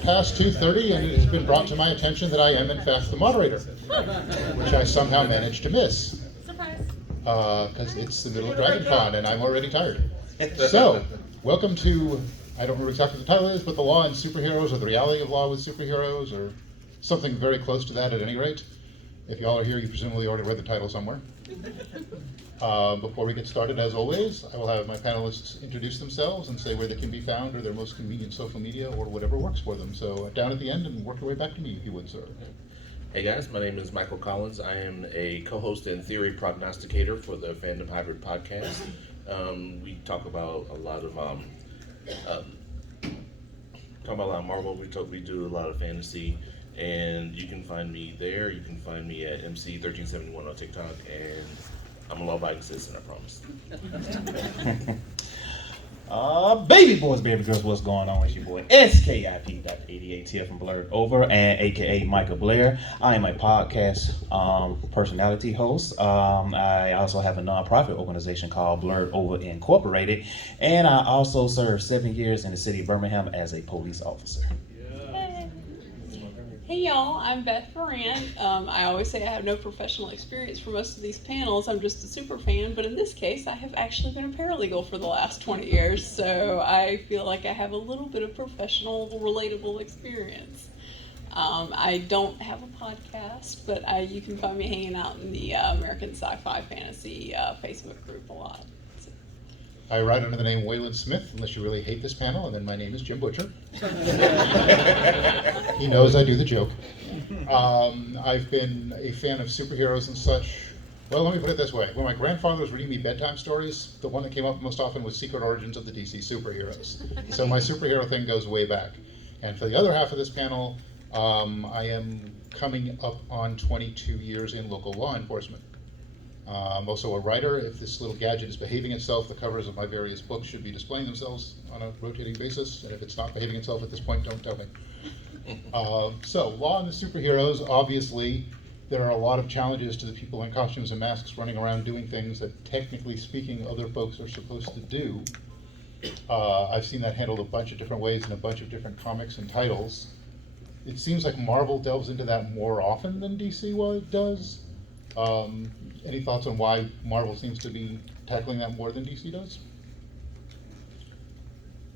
Past 2:30, and it has been brought to my attention that I am in fact the moderator, which I somehow managed to miss. Surprise. Because it's the middle of DragonCon and I'm already tired. So, welcome to, I don't remember exactly what the title is, but The Law and Superheroes, or The Reality of Law with Superheroes, or something very close to that at any rate. If y'all are here, you presumably already read the title somewhere. Before we get started, as always, I will have my panelists introduce themselves and say where they can be found or their most convenient social media or whatever works for them. So down at the end and work your way back to me, if you would, sir. Hey guys, my name is Michael Collins. I am a co-host and theory prognosticator for the Fandom Hybrid podcast. We talk about a lot of Marvel. We do a lot of fantasy, and you can find me there. You can find me at MC1371 on TikTok, and I'm a law-abiding citizen, I promise. Baby boys, baby girls, what's going on? It's your boy SKIP.88 here from Blurred Over, and aka Michael Blair. I am a podcast personality host. I also have a nonprofit organization called Blurred Over Incorporated, and I also served 7 years in the city of Birmingham as a police officer. Hey y'all, I'm Beth Moran. I always say I have no professional experience for most of these panels. I'm just a super fan, but in this case, I have actually been a paralegal for the last 20 years, so I feel like I have a little bit of professional, relatable experience. I don't have a podcast, but you can find me hanging out in the American Sci-Fi Fantasy Facebook group a lot. I write under the name Waylon Smith, unless you really hate this panel, and then my name is Jim Butcher. He knows I do the joke. I've been a fan of superheroes and such. Well, let me put it this way. When my grandfather was reading me bedtime stories, the one that came up most often was Secret Origins of the DC Superheroes. So my superhero thing goes way back. And for the other half of this panel, I am coming up on 22 years in local law enforcement. I'm also a writer. If this little gadget is behaving itself, the covers of my various books should be displaying themselves on a rotating basis, and if it's not behaving itself at this point, don't tell me. So, Law and the Superheroes, obviously, there are a lot of challenges to the people in costumes and masks running around doing things that, technically speaking, other folks are supposed to do. I've seen that handled a bunch of different ways in a bunch of different comics and titles. It seems like Marvel delves into that more often than DC does. Any thoughts on why Marvel seems to be tackling that more than DC does?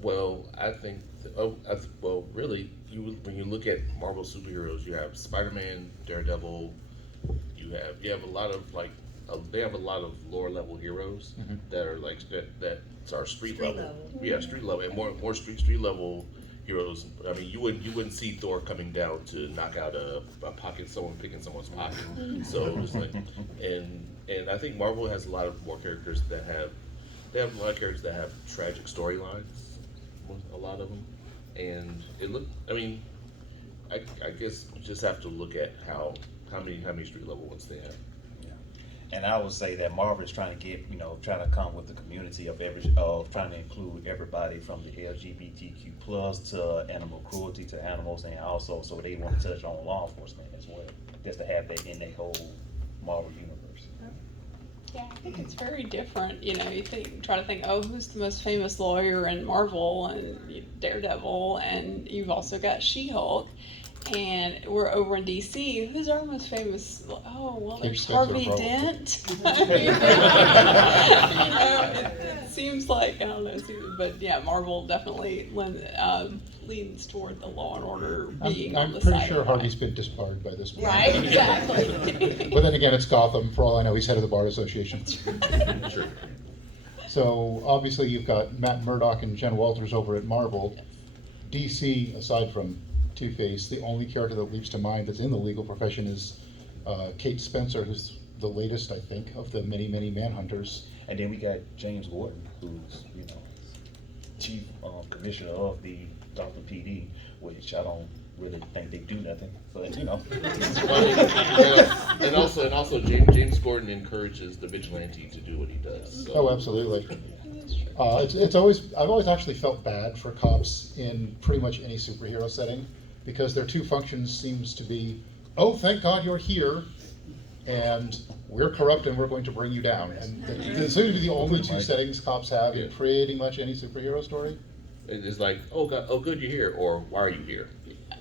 Well, I think, really, when you look at Marvel superheroes, you have Spider-Man, Daredevil. You have a lot of they have a lot of lower level heroes that are that are street level. Yeah, street level, and more street level heroes. I mean, you wouldn't see Thor coming down to knock out a pocket, someone picking someone's pocket. So it's like, and I think Marvel has a lot of more characters that have a lot of characters that have tragic storylines. A lot of them, and I guess you just have to look at how many street level ones they have. And I would say that Marvel is trying to come with the community of trying to include everybody from the LGBTQ plus to animal cruelty to animals, and also so they want to touch on law enforcement as well, just to have that in their whole Marvel universe. Yeah, I think it's very different. You try to think, oh, who's the most famous lawyer in Marvel, and Daredevil, and you've also got She-Hulk. And we're over in DC. Who's our most famous? Oh, well, there's Harvey Dent. It seems like, I don't know, but yeah, Marvel definitely leans toward the Law and Order being on the side. I'm pretty sure Harvey's been disbarred by this point. Right, exactly. But then again, it's Gotham. For all I know, he's head of the Bar Association. Sure. So obviously, you've got Matt Murdock and Jen Walters over at Marvel. DC, aside from Two-Face, the only character that leaps to mind that's in the legal profession is Kate Spencer, who's the latest, I think, of the many, many Manhunters. And then we got James Gordon, who's chief commissioner of the Dr. PD, which I don't really think they do nothing, but And also James Gordon encourages the vigilante to do what he does. So. Oh, absolutely. I've always actually felt bad for cops in pretty much any superhero setting, because their two functions seems to be, oh, thank God you're here, and we're corrupt and we're going to bring you down. And they seem to be the only two settings cops have in pretty much any superhero story. It's like, oh God, oh good you're here, or why are you here?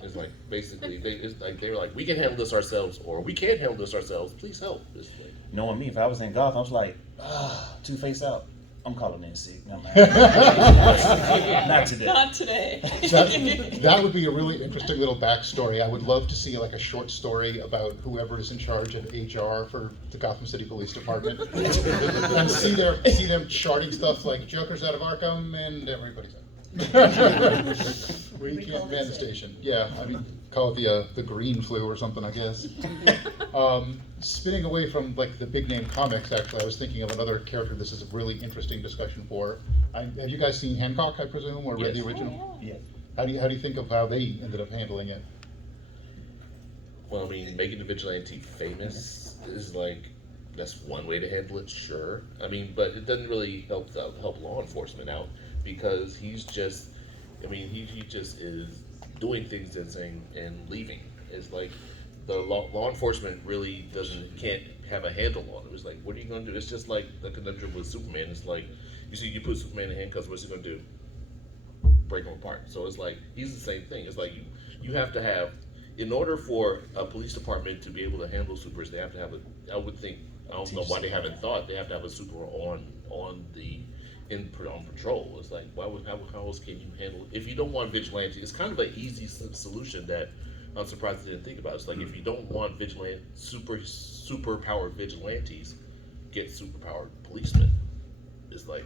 It's like basically they were like, we can handle this ourselves, or we can't handle this ourselves. Please help. It's like, Knowing me, if I was in Gotham, I was like, Two-Face out. I'm calling in sick. No, man. Not today. Not today. That would be a really interesting little backstory. I would love to see like a short story about whoever is in charge of HR for the Gotham City Police Department, and see them charting stuff like Joker's out of Arkham and everybody's out. We can't man the station. Yeah, I mean, call it the green flu or something, I guess. Spinning away from like the big name comics, actually, I was thinking of another character this is a really interesting discussion for. Have you guys seen Hancock, I presume, or read Yes. the original? Yeah. How do you think of how they ended up handling it? well, I mean, making the vigilante famous is like, that's one way to handle it, sure. I mean, but it doesn't really help law enforcement out, because he's just, I mean, he just is doing things and saying and leaving. It's like the law enforcement really can't have a handle on it. It's like, what are you going to do? It's just like the conundrum with Superman. It's like, you put Superman in handcuffs, what's he going to do? Break him apart. So it's like, he's the same thing. It's like you have to have, in order for a police department to be able to handle supers, they have to have I would think, I don't know why they haven't thought, they have to have a super on patrol. It's like, how else can you handle, if you don't want vigilante, it's kind of an easy solution that I'm surprised they didn't think about. It's like, if you don't want super powered vigilantes, get super powered policemen. It's like,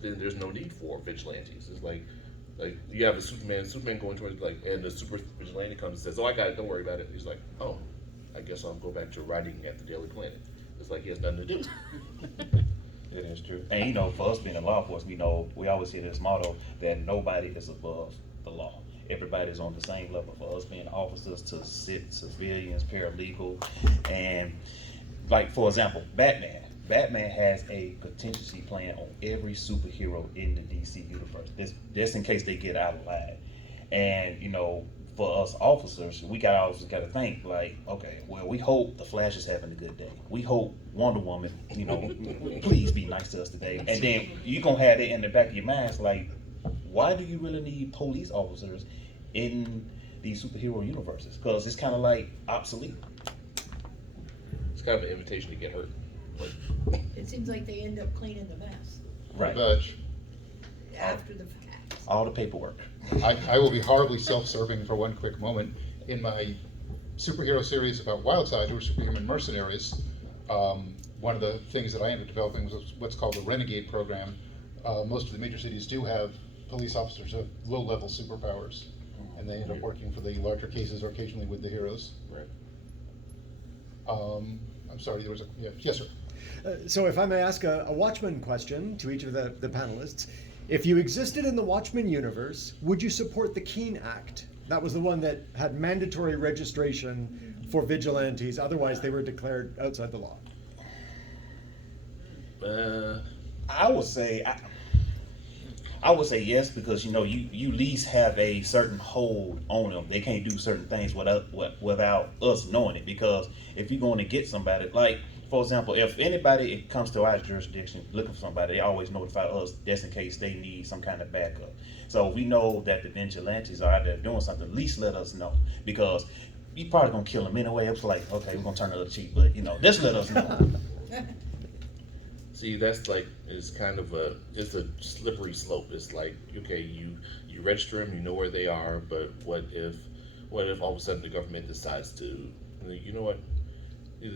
then there's no need for vigilantes. It's like you have a Superman going towards, like, and the super vigilante comes and says, "Oh, I got it. Don't worry about it." He's like, "Oh, I guess I'll go back to writing at the Daily Planet." It's like he has nothing to do. It is true. And for us being in law enforcement, we always hear this motto that nobody is above the law. Everybody's on the same level. For us being officers to civilians, paralegal, and like, for example, Batman. Batman has a contingency plan on every superhero in the DC universe, just in case they get out alive. And for us officers, we always got to think like, okay, well, we hope the Flash is having a good day. We hope Wonder Woman, please be nice to us today. And then you gonna have it in the back of your mind, it's like, why do you really need police officers in these superhero universes? Because it's kind of like obsolete. It's kind of an invitation to get hurt. It seems like they end up cleaning the mess Right. But after the fact. All the paperwork. I will be horribly self-serving for one quick moment. In my superhero series about Wildside, or Superhuman Mercenaries, one of the things that I ended up developing was what's called the Renegade program. Most of the major cities do have police officers of low-level superpowers, and they end up working for the larger cases or occasionally with the heroes. Right. I'm sorry, there was yes, sir. So if I may ask a Watchmen question to each of the panelists, if you existed in the Watchmen universe, would you support the Keene Act? That was the one that had mandatory registration for vigilantes, otherwise they were declared outside the law. I would say yes, because you at least have a certain hold on them. They can't do certain things without us knowing it. Because if you're going to get somebody, like for example, if anybody comes to our jurisdiction looking for somebody, they always notify us just in case they need some kind of backup. So if we know that the vigilantes are out there doing something, at least let us know, because you probably gonna kill them anyway. It's like, okay, we're gonna turn the other cheek, but just let us know. See, that's like, it's kind of it's a slippery slope. It's like, okay, you register them, you know where they are, but what if all of a sudden the government decides to, you know what,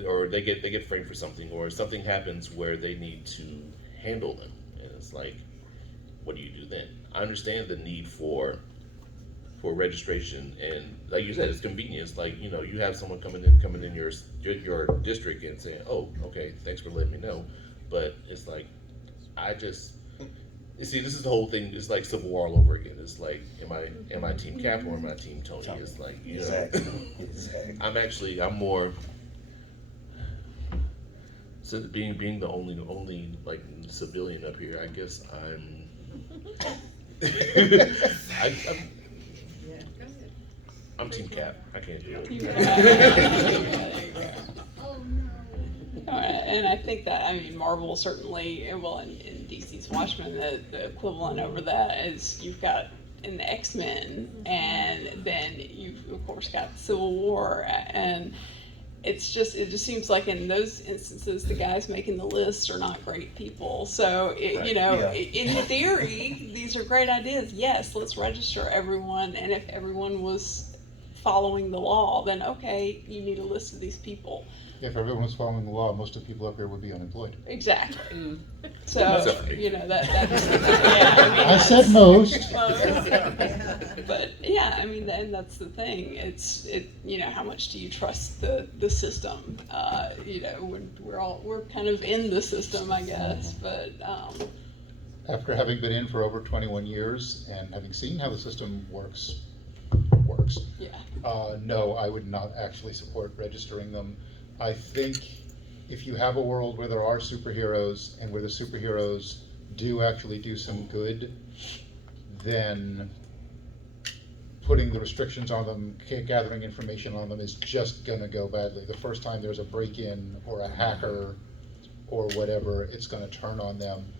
or they get framed for something, or something happens where they need to handle them, and it's like, what do you do then? I understand the need for registration, and like you said, it's convenience. Like, you have someone coming in your district and saying, "Oh, okay, thanks for letting me know." But it's like, you see, this is the whole thing. It's like Civil War all over again. It's like, am I Team Cap or am I Team Tony? It's like, Exactly. I'm more. So being the only like civilian up here, I guess I'm. I'm Team Cap. I can't do it. Oh, no. And I think that, Marvel certainly, well, in DC's Watchmen, the equivalent over that is you've got in the X-Men, and then course, got the Civil War, and it just seems like in those instances, the guys making the lists are not great people. So, Yeah. in theory, these are great ideas. Yes, let's register everyone, and if everyone was following the law, then okay, you need a list of these people. If everyone was following the law, most of the people up here would be unemployed. Exactly. So, Except for me. that's yeah. I mean, I said most. but yeah, I mean, and that's the thing. How much do you trust the system? When we're kind of in the system, I guess. But After having been in for over 21 years and having seen how the system works, yeah, no, I would not actually support registering them. I think if you have a world where there are superheroes and where the superheroes do actually do some good, then putting the restrictions on them, gathering information on them is just gonna go badly. The first time there's a break-in or a hacker or whatever, it's gonna turn on them.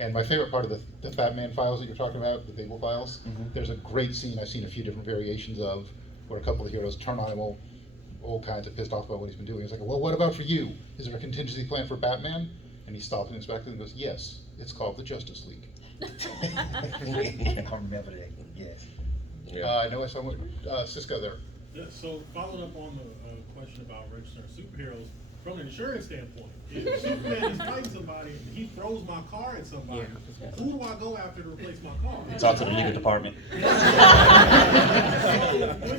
And my favorite part of the Batman files that you're talking about, the Babel files, there's a great scene I've seen a few different variations of where a couple of heroes turn on him all kinds of pissed off about what he's been doing. He's like, well, what about for you? Is there a contingency plan for Batman? And he stops and inspects it and goes, yes, it's called the Justice League. I remember that. Yes. Yeah. I know I saw Cisco there. Yeah, so following up on the question about registering superheroes, from an insurance standpoint, if Superman is fighting somebody and he throws my car at somebody, who do I go after to replace my car? Talk to the legal department. Wouldn't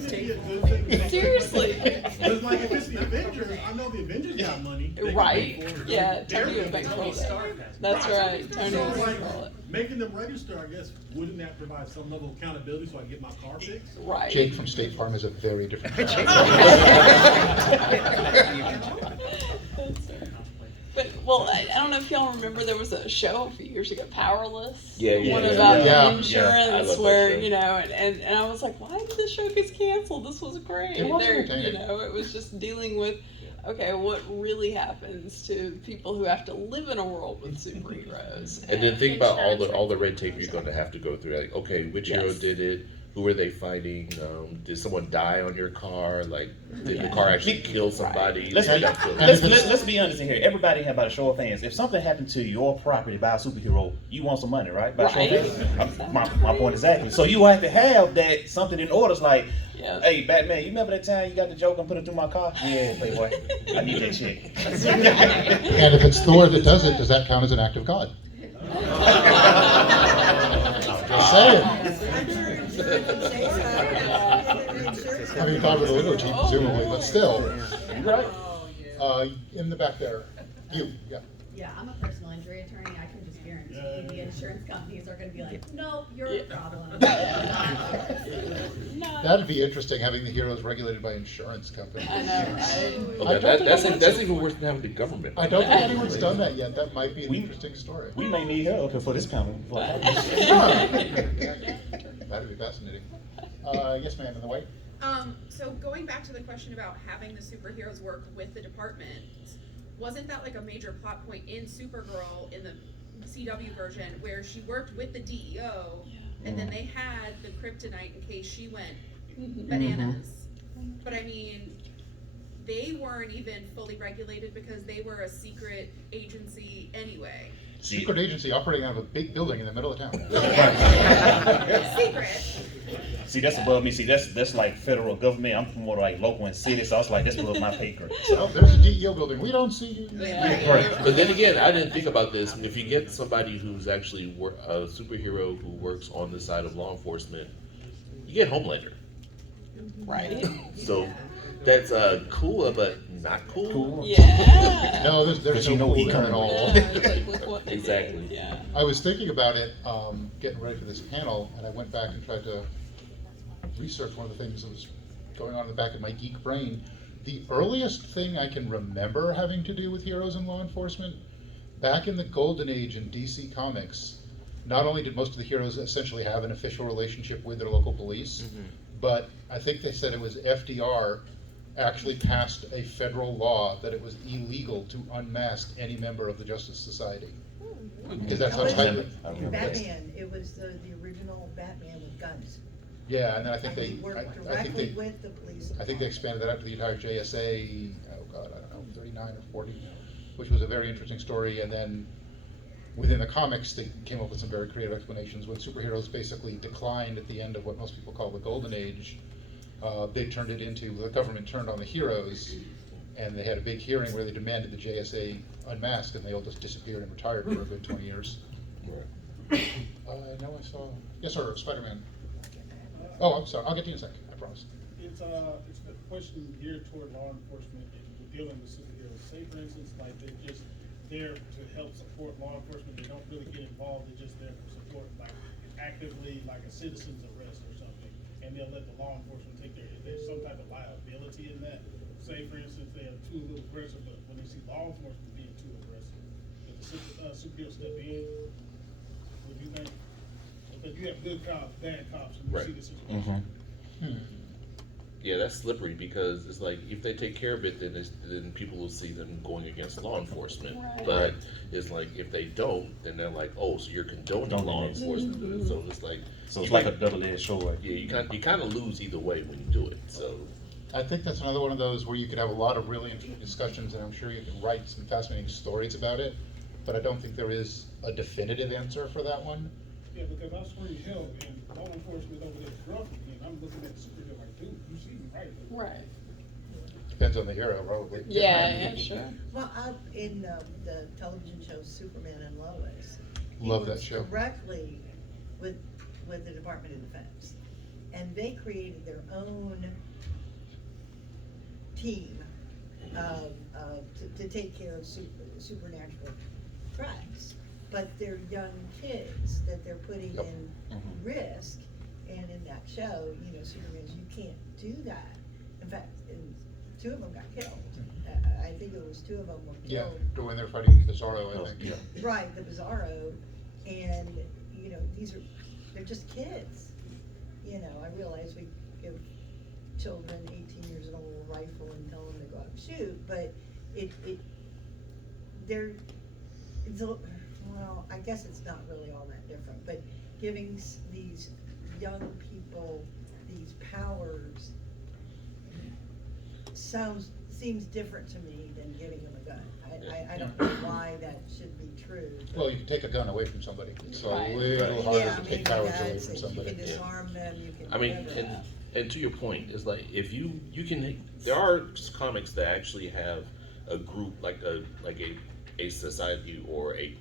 it be a good thing to- Seriously. Because like if it's the Avengers, I know the Avengers got money. They can right. pay for it. Yeah, They're Tony would gonna bankroll do it. it. That's right. Tony So would like, bankroll it. making them register, I guess, wouldn't that provide some level of accountability so I can get my car fixed? Right. Jake from State Farm is a very different guy. But I don't know if y'all remember there was a show a few years ago, Powerless. Yeah, yeah, One yeah, about yeah. I insurance, love that where show. and I was like, why did this show get canceled? This was great. It was There, entertaining. it was just dealing with, okay, what really happens to people who have to live in a world with superheroes. And then think about all the red tape you're going to have to go through. Like, okay, which hero Yes. did it? Who are they fighting? Did someone die on your car? Like, did the car actually kill somebody? Let's Like be, that feeling. let's be honest in here. Everybody have about a show of hands. If something happened to your property by a superhero, you want some money, right? By a show of Right. hands. My point exactly. So you have to have that something in order. It's like, Yeah. hey, Batman, you remember that time you got the joke and put it through my car? Yeah, Playboy. I need that check. And if it's Thor that does it, does that count as an act of God? Just saying. I mean, God with a little G, presumably, but still. Right. In the back there, yeah. Yeah, I'm a personal injury attorney. I can just guarantee the insurance companies are gonna be like, nope, you're a problem. That'd be interesting, having the heroes regulated by insurance companies. I know, right? Okay, that's even worse than having the government. I don't think anyone's done that yet. That might be an We- interesting story. We may need help for this panel. That'd be fascinating. Yes, ma'am, in the white? So going back to the question about having the superheroes work with the department, wasn't that like a major plot point in Supergirl in the CW version where she worked with the DEO and then they had the kryptonite in case she went bananas? But I mean, they weren't even fully regulated because they were a secret agency anyway. Secret agency operating out of a big building in the middle of town. Secret. See, that's above me. See, that's like federal government. I'm more like local and city, so I was like, that's above my pay grade. Oh, there's a DEO building. We don't see you. Yeah. But then again, I didn't think about this. If you get somebody who's actually a superhero who works on the side of law enforcement, you get Homelander. Right. So that's cool, but not cool. Cool. Yeah. No, there's But no you know cool he there coming. at all. Yeah, it's like, look what they Exactly. did. Yeah. I was thinking about it, getting ready for this panel, and I went back and tried to research one of the things that was going on in the back of my geek brain. The earliest thing I can remember having to do with heroes in law enforcement, back in the golden age in DC Comics, not only did most of the heroes essentially have an official relationship with their local police, but I think they said it was FDR actually passed a federal law that it was illegal to unmask any member of the Justice Society. Because that's how tightly. I remember that. Batman, it was the original Batman with guns. Yeah, and then I think Like, you they, work I think directly they, with the police I think they department. expanded that out to the entire JSA, oh god, I don't know, 39 or 40, which was a very interesting story. And then within the comics, they came up with some very creative explanations. When superheroes basically declined at the end of what most people call the Golden Age, they turned it into, the government turned on the heroes, and they had a big hearing where they demanded the JSA unmask, and they all just disappeared and retired for a good 20 years. Now I saw, yes sir, Spider-Man. Oh, I'm sorry, I'll get to you in a sec, I promise. It's a question geared toward law enforcement and dealing with superheroes. Say for instance, like they're just there to help support law enforcement, they don't really get involved, they're just there for support, like actively, like a citizen's arrest or something, and they'll let the law enforcement take is there some type of liability in that? Say for instance, they are too a little aggressive, but when they see law enforcement being too aggressive, if the superhero step in, what do you think? Because you have good cops, bad cops, and you Right. see the situation. Yeah, that's slippery because it's like if they take care of it, then people will see them going against law enforcement. Right. But it's like if they don't, then they're like, oh, so you're condoning law enforcement. So it's like So it's you like a might- double-edged sword. yeah, you kind of lose either way when you do it. So I think that's another one of those where you could have a lot of really interesting discussions, and I'm sure you can write some fascinating stories about it, but I don't think there is a definitive answer for that one. Yeah, because I scream hell and law enforcement over there grumpy, and I'm looking at the superhero like, dude, you see me right? Right. Depends on the hero, probably. Yeah, sure. Well, in the television show Superman and Lois. he Love that works show. Directly with the Department of Defense. And they created their own team to take care of supernatural threats. But they're young kids that they're putting Yep. in risk. And in that show, Superman, you can't do that. In fact, two of them got killed. I think it was two of them were Yeah, killed. when they're fighting Bizarro, I think. yeah. Right, the Bizarro, and, they're just kids. I realize we give children 18 years old a rifle and tell them to go out and shoot, but well, I guess it's not really all that different, but giving these young people these powers seems different to me than giving them a gun. I don't know why that should be true. but- Well, you can take a gun away from somebody. It's a Right. little Yeah, harder to maybe take powers away that's from it. somebody. You can disarm them, you can. I mean, whatever. and to your point, it's like if you can, there are comics that actually have a group like a society or a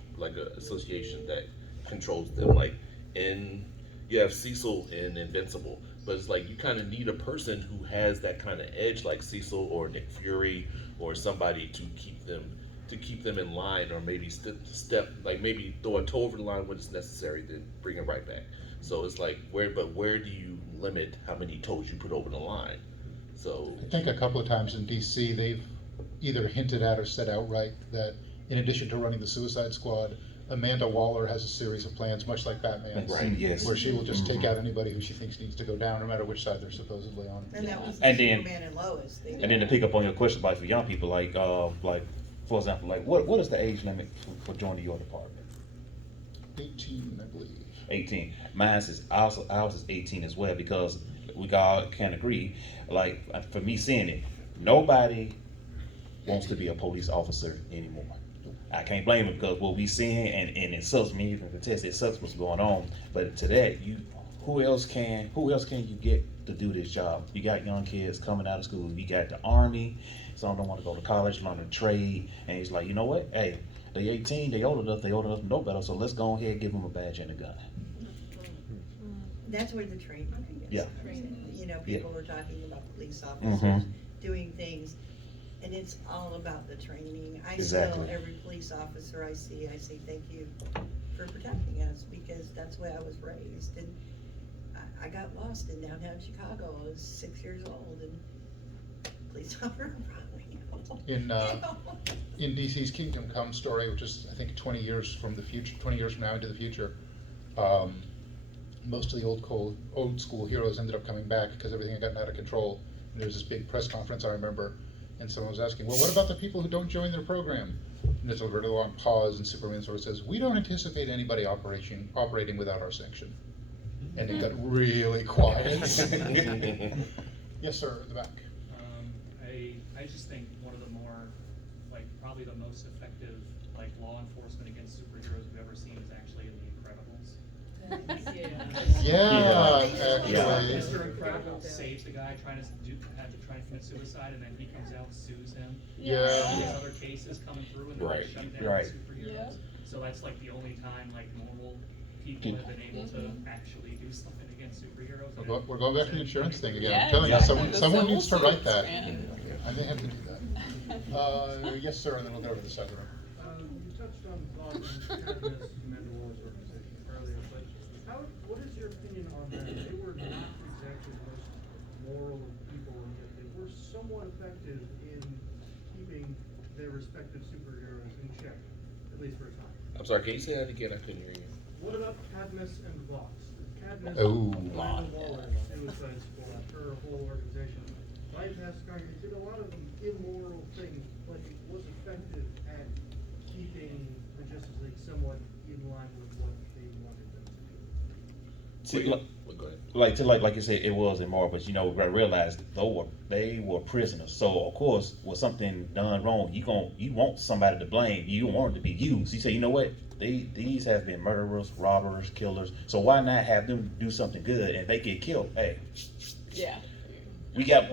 association that controls them. Like you have Cecil in Invincible, but it's like you kind of need a person who has that kind of edge, like Cecil or Nick Fury or somebody to keep them in line, or maybe maybe throw a toe over the line when it's necessary, then bring it right back. So it's like where do you limit how many toes you put over the line? So I think a couple of times in DC, they've either hinted at or said outright that in addition to running the Suicide Squad, Amanda Waller has a series of plans, much like Batman, Right. Yes. where she will just take out anybody who she thinks needs to go down, no matter which side they're supposedly on. And that was And then- Superman and Lois. And then to pick up on your question, like for young people, like for example, like what is the age limit for joining your department? 18, I believe. 18. Ours is 18 as well, because we all can agree. Like for me seeing it, nobody wants to be a police officer anymore. I can't blame it, because what we seeing and it sucks me even to test, it sucks what's going on. But to that, who else can you get to do this job? You got young kids coming out of school. You got the Army. Some don't want to go to college, learn a trade, and he's like, you know what? Hey, they 18, they old enough to know better. So let's go ahead and give them a badge and a gun. That's where the training is. Yeah. People were talking about police officers doing things, and it's all about the training. I still, Exactly. every police officer I see, thank you for protecting us, because that's the way I was raised. And I got lost in downtown Chicago. I was 6 years old, and police officer brought me home. In DC's Kingdom Come story, which is I think 20 years from now into the future, most of the old school heroes ended up coming back because everything had gotten out of control. And there was this big press conference, I remember, and someone was asking, well, what about the people who don't join their program? And there's a really long pause, and Superman sort of says, we don't anticipate anybody operating without our sanction. And it got really quiet. Yes, sir, in the back. I just think one of the more, like, probably the most effective, like, law enforcement against superheroes we've ever seen is actually in The Incredibles. Yeah, Yeah. actually. Mr. Incredible saves the guy trying to commit suicide, and then he comes out and sues him. Yeah. All these other cases coming through, and they're Right. shut down Right. superheroes. Yeah. So that's like the only time like normal people have been able to actually do something against superheroes. We're going back to the insurance thing again. Yeah, I'm telling you, exactly. The someone civil needs to write suits, that. man. I may have to do that. Yes, sir, and then we'll go over to the side of the room. You touched on Cadmus Mandalorian's organization earlier, but what is your opinion on that? They were not exactly the most moral of people, and yet they were somewhat effective in keeping their respective superheroes in check, at least for a time. I'm sorry, can you say that again? I couldn't hear you. What about Cadmus and Vox? Cadmus, Oh. Amanda Waller, Suicide Squad, her whole organization. Bypass did a lot of immoral things, but it was effective at keeping the Justice League somewhat in line with what they wanted them to do. See, Well, go ahead. like you said, it was immoral, but you know, we gotta realize they were prisoners. So of course, with something done wrong, you want somebody to blame. You don't want it to be you. So you say, you know what? These have been murderers, robbers, killers. So why not have them do something good? And if they get killed, hey, Yeah. we got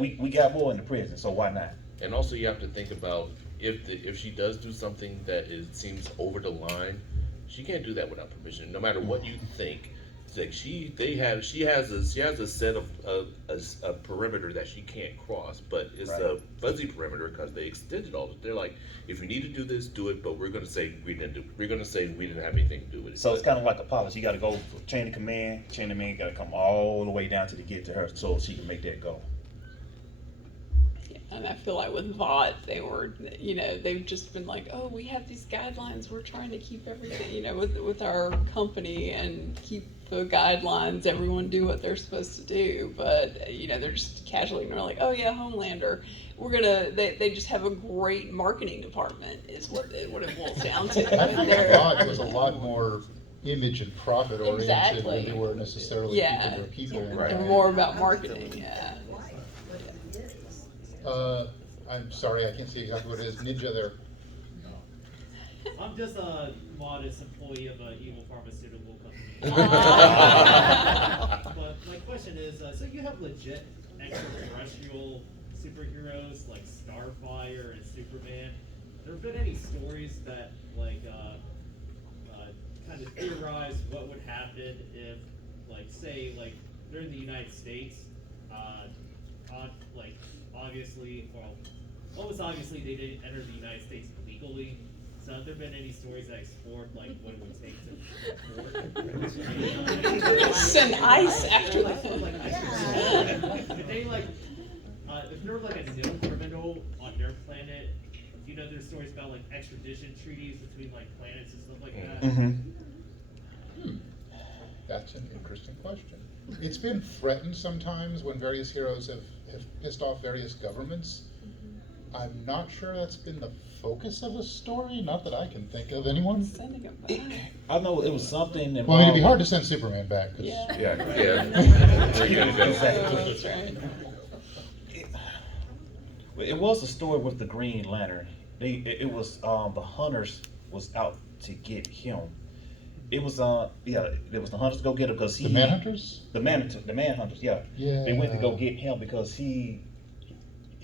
more in the prison. So why not? And also, you have to think about if she does do something that seems over the line, she can't do that without permission. No matter what you think, it's like she has a set of a perimeter that she can't cross, but it's Right. a fuzzy perimeter because they extended all of it. They're like, if you need to do this, do it, but we're gonna say we didn't do. We're gonna say we didn't have anything to do with it. So it's kind of like a policy. You got to go chain of command. Chain of command got to come all the way down to get to her, so she can make that go. And I feel like with VOT, they've just been like, oh, we have these guidelines. We're trying to keep everything, with our company and keep the guidelines. Everyone do what they're supposed to do. But, they're just casually ignoring, like, oh yeah, Homelander. They just have a great marketing department is what it boils down to. I And think they're- God was a lot more image and profit oriented Exactly. than they were necessarily Yeah. people. Right. They're more about marketing, yeah. Life, what it is. I'm sorry, I can't see exactly what it is. Ninja there. I'm just a modest employee of an evil pharmaceutical company. But my question is, so you have legit extraterrestrial superheroes like Starfire and Superman. There have been any stories that kind of theorize what would happen if, say, they're in the United States, almost obviously they didn't enter the United States legally. So have there been any stories that explored what it would take to Send ice after them. If they if they're a known criminal on their planet, there's stories about extradition treaties between planets and stuff like that. Mm-hmm. That's an interesting question. It's been threatened sometimes when various heroes have pissed off various governments. I'm not sure that's been the focus of a story, not that I can think of anyone. Sending them back. I know it was something involved. Well, I mean, it'd be hard to send Superman back, 'cause Yeah. Yeah. There you go. Exactly. That's right. It was a story with the Green Lantern. It was the hunters was out to get him. It was it was the hunters to go get him because the Manhunters? the manhunters, yeah. Yeah. They went to go get him because he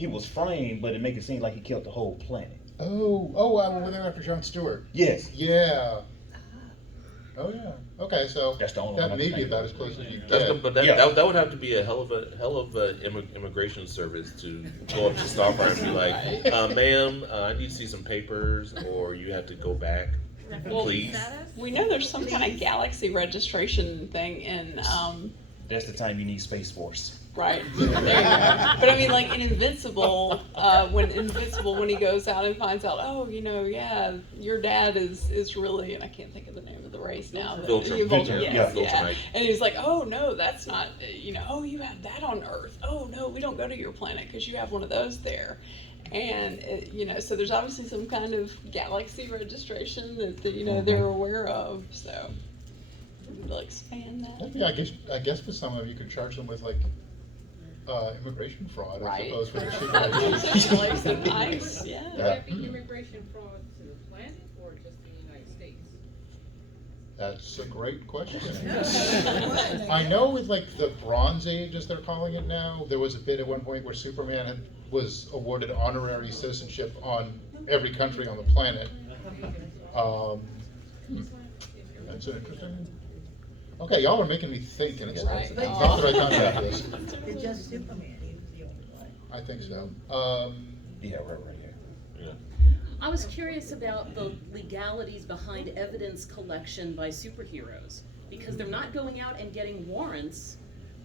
was framed, but it make it seem like he killed the whole planet. Well, they were after Jon Stewart. Yes. Yeah. Oh yeah. Okay, so That's the only one I that may can be think about of. as close as you That's get. but that, Yeah. that would have to be a hell of a immigration service to go up to Starfire and be like, ma'am, I need to see some papers, or you have to go back, Well, please. We know there's some kind of galaxy registration thing in, That's the time you need Space Force. right. There you go. But I mean, in Invincible, when he goes out and finds out, oh, yeah, your dad is really, and I can't think of the name of the race now. but- Viltrum. Viltrum, yes, Yeah. yeah. Viltrumite. And he's like, oh, no, that's not, oh, you have that on Earth. Oh, no, we don't go to your planet because you have one of those there. And, so there's obviously some kind of galaxy registration that they're aware of, so. to expand that. Yeah, I guess for some of you could charge them with like immigration fraud, I Right. suppose, for the Like some cheap. ice, yeah. Would that be immigration fraud to the planet or just the United States? That's a great question. I know with like the Bronze Age, as they're calling it now, there was a bit at one point where Superman was awarded honorary citizenship on every country on the planet. That's an interesting. Okay, y'all are making me think, and it's Right. not the right time to do this. It's just Superman, he was the only one. I think so. Yeah, right here. I was curious about the legalities behind evidence collection by superheroes, because they're not going out and getting warrants,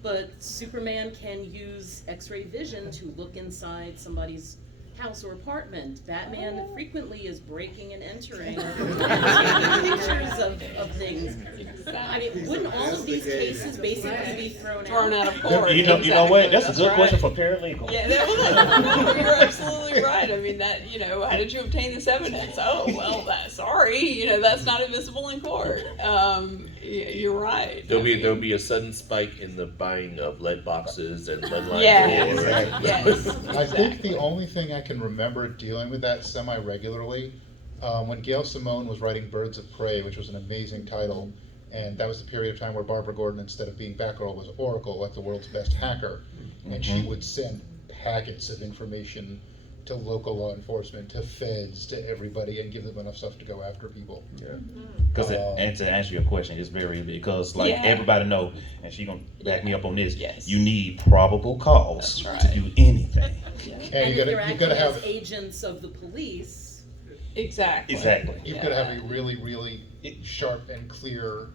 but Superman can use X-ray vision to look inside somebody's house or apartment. Batman frequently is breaking and entering pictures of things. I mean, wouldn't all of these cases basically be thrown out of court? You know what? That's a good Right. question for paralegal. Yeah, you're absolutely right. I mean, that, how did you obtain this evidence? Oh, well, sorry, that's not admissible in court. You're right. There'll be a sudden spike in the buying of lead boxes and lead line Yeah, doors. yes. I think the only thing I can remember dealing with that semi-regularly, when Gail Simone was writing Birds of Prey, which was an amazing title, and that was the period of time where Barbara Gordon, instead of being Batgirl, was Oracle, like the world's best hacker, and she would send packets of information to local law enforcement, to feds, to everybody, and give them enough stuff to go after people. Because and to answer your question, it's very because like Yeah. everybody know, and she gonna back me up on this. Yes. You need probable cause That's to right. do anything. And you if they're gotta acting have as agents of the police, Exactly. you've got to have a really, really sharp and clear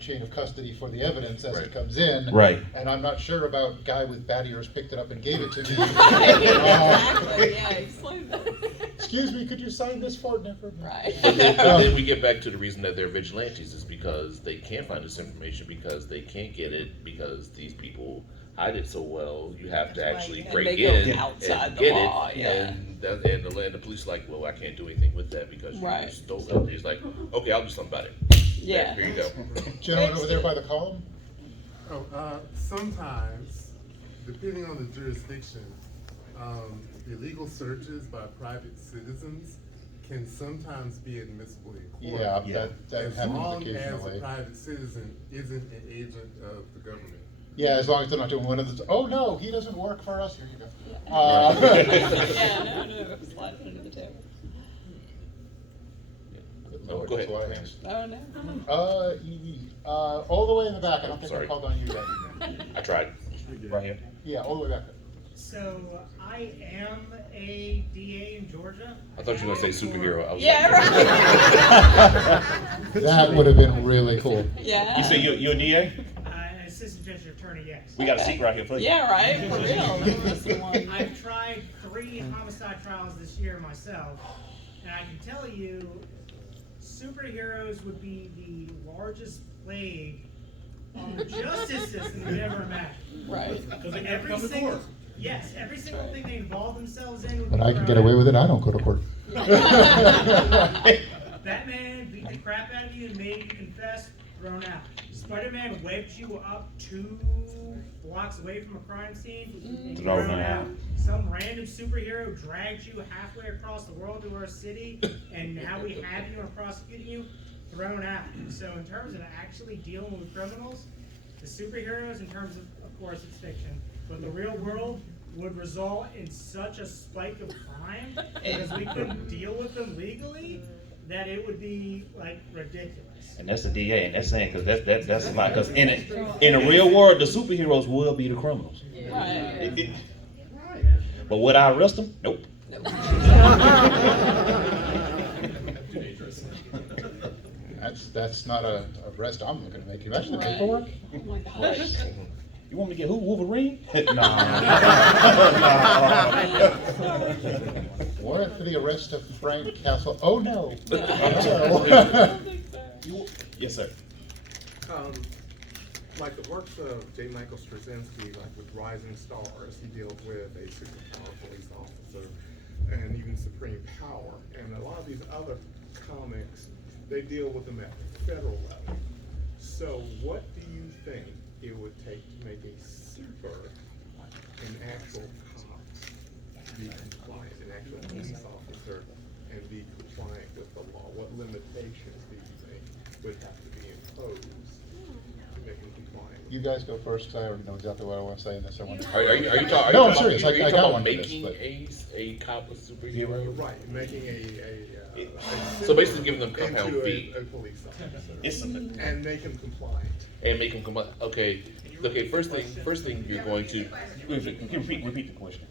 chain of custody for the evidence as it comes in. Right. And I'm not sure about guy with bat ears picked it up and gave it to me. Exactly, yeah, explain that. Excuse me, could you sign this for never? Right. But then we get back to the reason that they're vigilantes is because they can't find this information, because they can't get it, because these people hide it so well. You have to actually And break they go in outside and the get law, it, yeah. and the police are like, well, I can't do anything with that because you Right. stole it. He's like, okay, I'll do something about it. Yeah. Here you go. Gentleman over there by the column? Sometimes, depending on the jurisdiction, illegal searches by private citizens can sometimes be admissible in court. Yeah, that as happens long as a occasionally. private citizen isn't an agent of the government. Yeah, as long as they're not doing one of the, oh no, he doesn't work for us, here you go. Yeah, no, slide it under the table. Oh, go ahead. That's a lot of hands. Oh, no. All the way in the back, I don't think I Sorry. called on you yet. I tried. Right here. Yeah, all the way back. So I am a DA in Georgia. I thought you were gonna say superhero. I was Yeah, like, right. That would have been really cool. Yeah. You say you're a DA? Assistant District Attorney, yes. We got a seat right here for you. Yeah, right, for real. That's the one. I've tried 3 homicide trials this year myself, and I can tell you, superheroes would be the largest plague on the justice system you'd ever imagine. Right. Because every single, yes, every single thing they involve themselves in would When be I can get thrown away out. with it, I don't go to court. Batman beat the crap out of you and made you confess, thrown out. Spider-Man whipped you up 2 blocks away from a crime scene, Thrown thrown out. out. Some random superhero dragged you halfway across the world to our city, and now we have you and are prosecuting you, thrown out. So in terms of actually dealing with criminals, the superheroes, in terms of course it's fiction, but the real world would result in such a spike of crime because we couldn't deal with them legally that it would be like ridiculous. And that's the DA, and that's saying because that's a lot. Because in the real world, the superheroes will be the criminals. Right. But would I arrest them? Nope. That's not a arrest I'm looking to make. Imagine the paperwork. Oh my gosh. You want me to get who? Wolverine? What if the arrest of Frank Castle? Oh no. Yes, sir. Like the works of J. Michael Straczynski, like with Rising Stars, he dealt with a superpower police officer and even Supreme Power. And a lot of these other comics, they deal with them at the federal level. So what do you think it would take to make a super, an actual cop, be compliant, an actual police officer, and be compliant with the law? What limitations do you think would have to be imposed to make them compliant? You guys go first, 'cause I already know exactly what I want to say in this. I want to. Are you talking? No, I'm serious. Are you I talking got about one for this, making but- a cop a superhero? Right, making a So basically giving them into compound B. a police officer. It's And make them compliant. And make them come up. Okay. First thing you're going to. Repeat the question.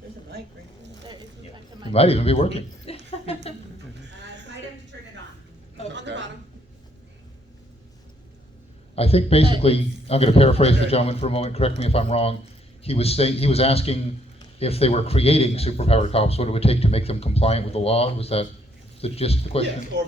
There's a mic right there. It might even be working. Invite him to turn it on. On the bottom. I think basically, I'm going to paraphrase the gentleman for a moment. Correct me if I'm wrong. He was asking if they were creating superpowered cops, what it would take to make them compliant with the law. Was that the gist of the question? Yes, or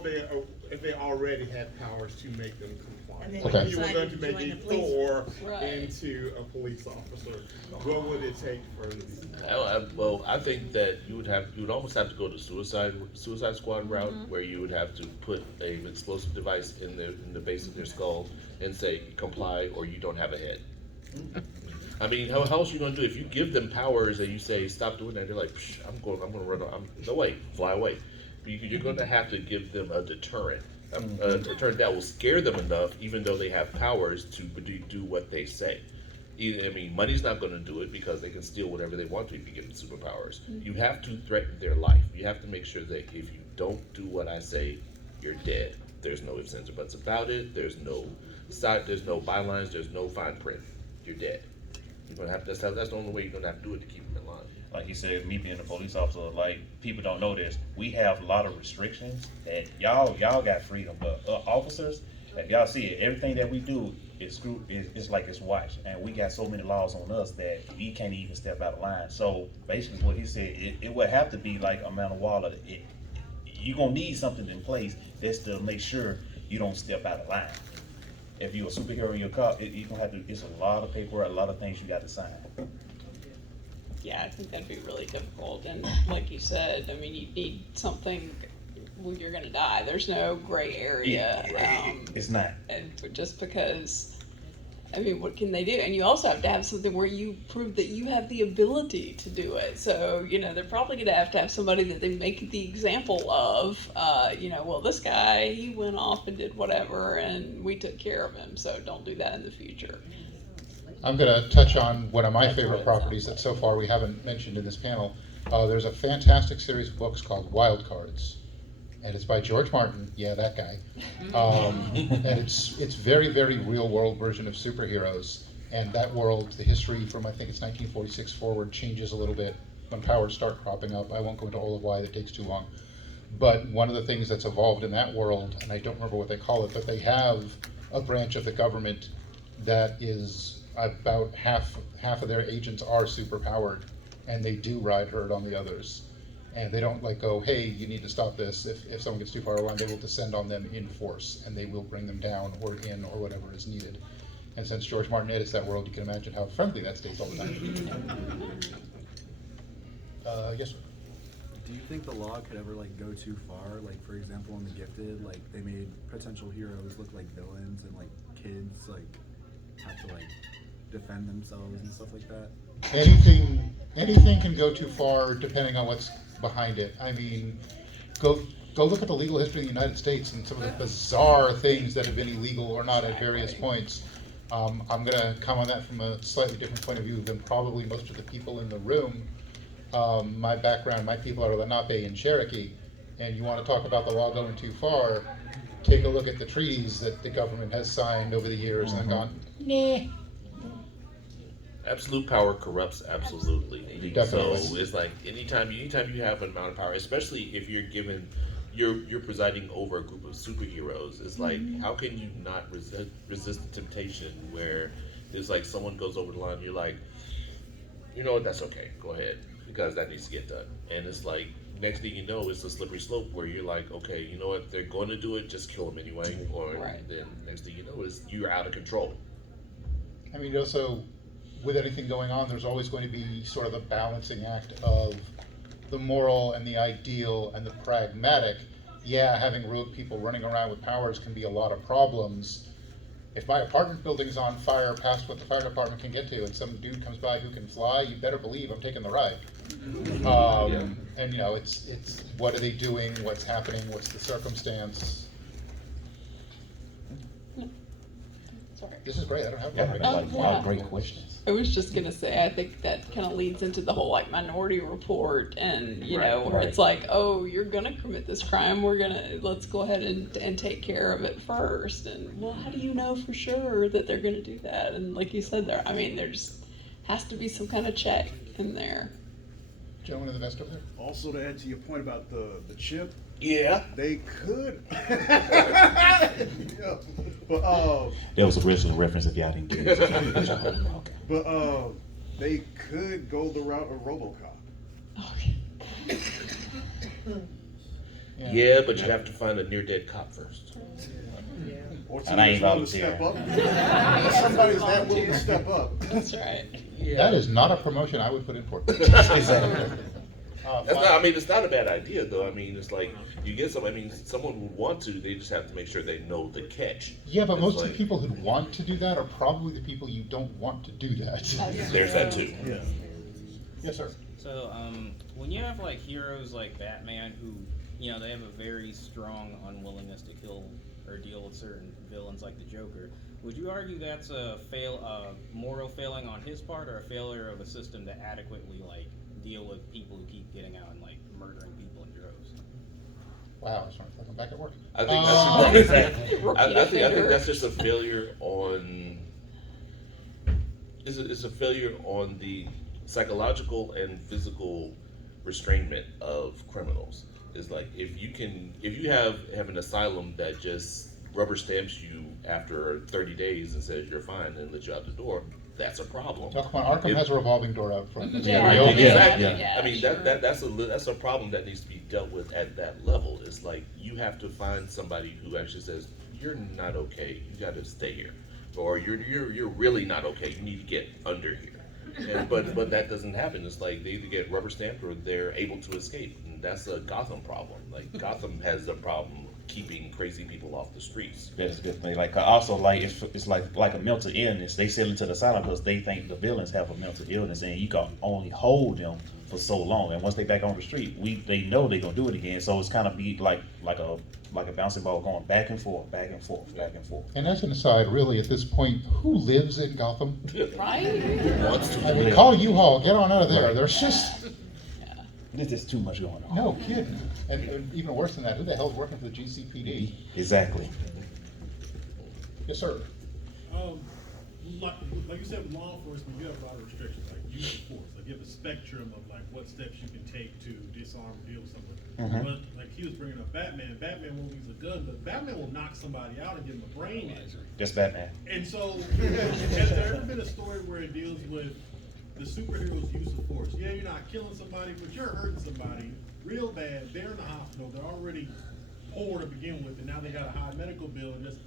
if they already had powers to make them compliant. And then Okay. If you were going to make join a the police Thor Right. into a police officer, what would it take for him to be? Well, I think that you would almost have to go the Suicide Squad route, where you would have to put an explosive device in the base of their skull and say comply or you don't have a head. I mean, how else are you gonna do it? If you give them powers and you say stop doing that, they're like, Psh, I'm gonna run. No way, fly away. You're gonna have to give them a deterrent. A deterrent that will scare them enough, even though they have powers to do what they say. I mean, money's not going to do it because they can steal whatever they want to if you give them superpowers. You have to threaten their life. You have to make sure that if you don't do what I say, you're dead. There's no ifs, ands, or buts about it. There's no side. There's no bylines. There's no fine print. You're dead. You're gonna have. That's the only way you're gonna have to do it to keep them in line. Like you said, me being a police officer, like people don't know this. We have a lot of restrictions that y'all got freedom, but officers, if y'all see it, everything that we do is it's like it's watched, and we got so many laws on us that we can't even step out of line. So basically, what he said, it would have to be like Amanda Waller. You're gonna need something in place that's to make sure you don't step out of line. If you're a superhero in your car, you're gonna have to. It's a lot of paperwork, a lot of things you got to sign. Yeah, I think that'd be really difficult, and like you said, I mean, you need something, well, you're gonna die, there's no gray area. It's not. And just because, I mean, what can they do? And you also have to have something where you prove that you have the ability to do it. So, they're probably gonna have to have somebody that they make the example of, well, this guy, he went off and did whatever, and we took care of him, so don't do that in the future. I'm going to touch on one of my favorite properties that so far we haven't mentioned in this panel. There's a fantastic series of books called Wild Cards, and it's by George Martin. Yeah, that guy. And it's very, very real world version of superheroes. And that world, the history from I think it's 1946 forward changes a little bit when powers start cropping up. I won't go into all of why, that takes too long. But one of the things that's evolved in that world, and I don't remember what they call it, but they have a branch of the government that is about half of their agents are super powered, and they do ride herd on the others, and they don't go, hey, you need to stop this. If someone gets too far around, they will descend on them in force, and they will bring them down or in or whatever is needed. And since George Martin edits that world, you can imagine how friendly that stays all the time. Yes, sir. Do you think the law could ever go too far? Like, for example, in The Gifted, they made potential heroes look like villains, and kids have to defend themselves and stuff like that. Anything can go too far depending on what's behind it. I mean, go look at the legal history of the United States and some of the bizarre things that have been illegal or not at various points. I'm going to come on that from a slightly different point of view than probably most of the people in the room. My background, my people are Lenape and Cherokee, and you want to talk about the law going too far, take a look at the treaties that the government has signed over the years and gone, nah. Absolute power corrupts absolutely. Definitely. So it's like anytime you have an amount of power, especially if you're presiding over a group of superheroes, it's like how can you not resist the temptation where it's like someone goes over the line and you're like, you know what, that's okay, go ahead, because that needs to get done. And it's like next thing you know, it's a slippery slope where you're like, okay, you know what, they're going to do it, just kill them anyway. Or then next thing you know is you're out of control. I mean, also, with anything going on, there's always going to be sort of a balancing act of the moral and the ideal and the pragmatic. Yeah, having rogue people running around with powers can be a lot of problems, if my apartment building's on fire past what the fire department can get to, and some dude comes by who can fly, you better believe I'm taking the ride. And you know, it's what are they doing? What's happening? What's the circumstance? Sorry. This is great. I don't have Yeah, one. like, wow, great questions. I was just gonna say, I think that kind of leads into the whole like Minority Report, and you know, where it's like, oh, you're gonna commit this crime, let's go ahead and take care of it first. And well, how do you know for sure that they're gonna do that? And like you said, there just has to be some kind of check in there. Gentleman in the vest over there. Also, to add to your point about the chip, Yeah. they could. Yeah. But There was a wrestling reference if y'all didn't get it. Okay. but they could go the route of RoboCop. Yeah, but you have to find a near-dead cop first. Or And I ain't willing to step up. Somebody's that willing to step up. That's right. That is not a promotion I would put in for. That's not, I mean, it's not a bad idea, though. I mean, it's like, you get some, I mean, someone would want to, they just have to make sure they know the catch. Yeah, but It's most of like- the people who want to do that are probably the people you don't want to do that. There's that too. Yeah. Yes, sir. So, when you have like heroes like Batman who, you know, they have a very strong unwillingness to kill or deal with certain villains like the Joker, would you argue that's a moral failing on his part, or a failure of a system to adequately like deal with people who keep getting out and like murdering people in droves? Wow, I was trying to think I'm back at work. I think I think that's just a failure on. It's a failure on the psychological and physical restrainment of criminals. It's like if you have an asylum that just rubber stamps you after 30 days and says you're fine and lets you out the door, that's a problem. Oh, come on, Arkham has a revolving door out front. Exactly. Yeah. I mean that's a problem that needs to be dealt with at that level. It's like you have to find somebody who actually says you're not okay. You got to stay here, or you're really not okay. You need to get under here. And, but that doesn't happen. It's like they either get rubber stamped or they're able to escape, and that's a Gotham problem. Like Gotham has a problem keeping crazy people off the streets. That's a good thing. Like also, like it's like a mental illness. They sell into the asylum because they think the villains have a mental illness, and you can only hold them for so long. And once they back on the street, they know they're gonna do it again. So it's kind of be like a bouncing ball going back and forth, back and forth, back and forth. And as an aside, really, at this point, who lives in Gotham? Right? I mean, call U-Haul, get on out of there. There's just There's just too much going on. no kidding. And even worse than that, who the hell's working for the GCPD? Exactly. Yes, sir. Like you said, with law enforcement, you have a lot of restrictions, like use of force. Like you have a spectrum of like what steps you can take to disarm or deal with someone. But like he was bringing up Batman. Batman won't use a gun, but Batman will knock somebody out and give them a brain injury. Just Batman. And so, has there ever been a story where it deals with the superhero's use of force? Yeah, you're not killing somebody, but you're hurting somebody real bad. They're in the hospital. They're already poor to begin with, and now they got a high medical bill. And just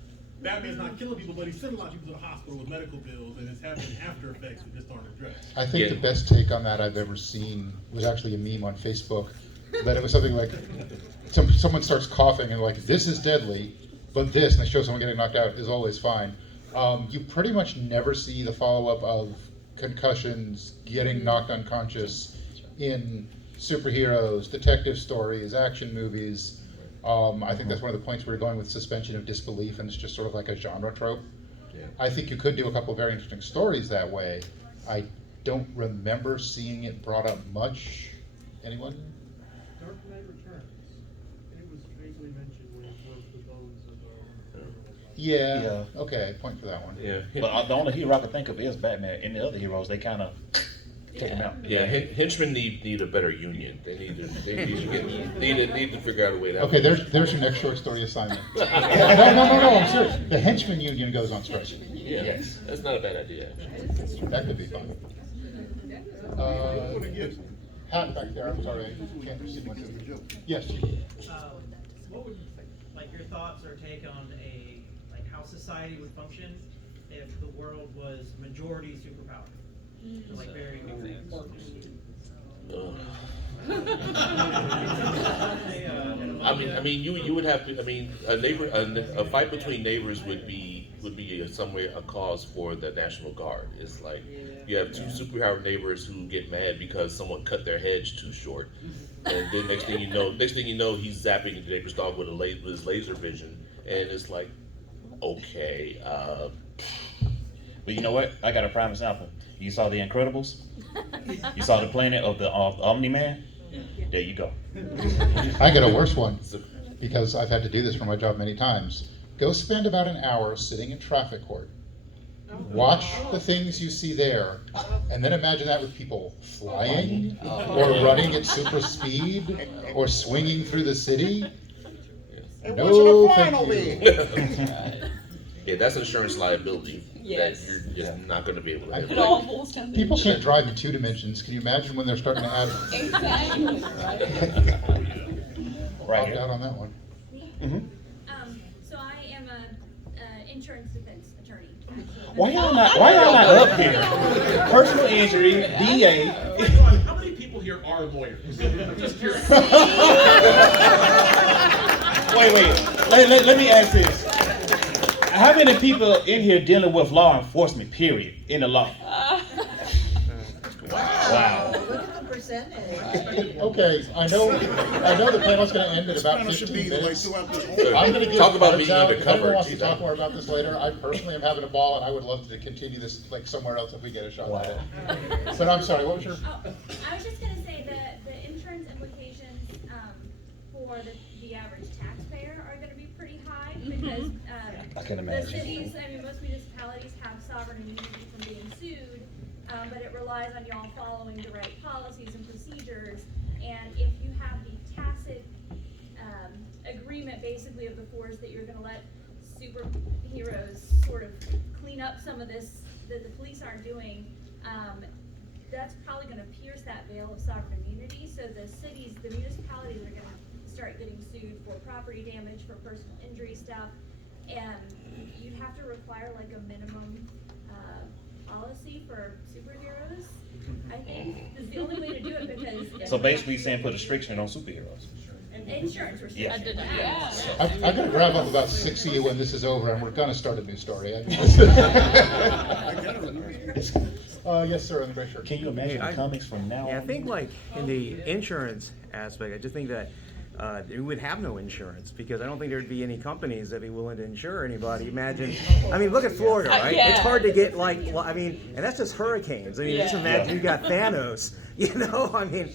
Batman's not killing people, but he's sending a lot of people to the hospital with medical bills, and it's having after effects that just aren't addressed. I think the best take on that I've ever seen was actually a meme on Facebook. That it was something like someone starts coughing and like, this is deadly, but this, and they show someone getting knocked out, is always fine. You pretty much never see the follow-up of concussions, getting knocked unconscious in superheroes, detective stories, action movies. I think that's one of the points we're going with suspension of disbelief, and it's just sort of like a genre trope. Yeah. I think you could do a couple of very interesting stories that way. I don't remember seeing it brought up much. Anyone? Dark Knight Returns. It was vaguely mentioned when he broke the bones of Yeah. Okay. Point for that one. Yeah. But the only hero I can think of is Batman. And the other heroes, they kind of take him out. Yeah, henchmen need a better union. They need to figure out a way to. Okay, there's your next short story assignment. No, I'm serious. The Henchman Union goes on strike. Yeah, that's not a bad idea. That could be fun. Hat back there, I'm sorry, I can't see much of it. Yes. What would like your thoughts or take on how society would function if the world was majority superpower? Like very important. I mean, you would have to. I mean, a fight between neighbors would be would be somewhere a cause for the National Guard. It's like you have two superpower neighbors who get mad because someone cut their hedge too short, and then next thing you know, he's zapping the neighbor's dog with his laser vision, and it's like, okay. But you know what? I got a prime example. You saw The Incredibles? You saw the planet of the Omni-Man? There you go. I got a worse one, because I've had to do this for my job many times. Go spend about an hour sitting in traffic court. Watch the things you see there, and then imagine that with people flying, or running at super speed, or swinging through the city. And No, what's in a final thank mean? Yeah, that's insurance liability. Yes. That you're just not going to be able to It handle. all boils down to People can't drive in 2 dimensions. Can you imagine when they're starting to add? Exactly, right? Right. Out on that one. So I am a insurance defense attorney. Why y'all not up here? Personal injury, DA. How many people here are lawyers? I'm just curious. Wait. Let me ask this. How many people in here dealing with law enforcement, period, in the law? Wow. Look at the percentage. Okay, I know the panel's going to end in about 15 minutes. I'm going to give Talk about cards being out. If undercover, anyone wants to geez, talk more about this later, I personally am having a ball, and I would love to continue this like somewhere else if we get a shot at it. But I'm sorry, what was your? Oh, I was just gonna say that the insurance implications for the average taxpayer are gonna be pretty high because I can the imagine. cities, I mean, most municipalities have sovereign immunity from being sued, but it relies on y'all following the right policies and procedures. And if you have the tacit agreement, basically, of the force that you're gonna let superheroes sort of clean up some of this that the police aren't doing, that's probably gonna pierce that veil of sovereign immunity. So the municipalities are gonna start getting sued for property damage, for personal injury stuff, and you'd have to require like a minimum policy for superheroes. I think is the only way to do it because. So basically saying put a restriction on superheroes. Insurance restriction. Yeah. I'm going to grab up about 6 of you when this is over, and we're going to start a new story. Yes, sir, on the gray shirt. Can you imagine the comics from now Yeah, on? I think like in the insurance aspect, I just think that we would have no insurance because I don't think there'd be any companies that'd be willing to insure anybody. Imagine, I mean, look at Florida, right? Yeah. It's hard to get I mean, and that's just hurricanes. I mean, just imagine you got Thanos, you know? I mean,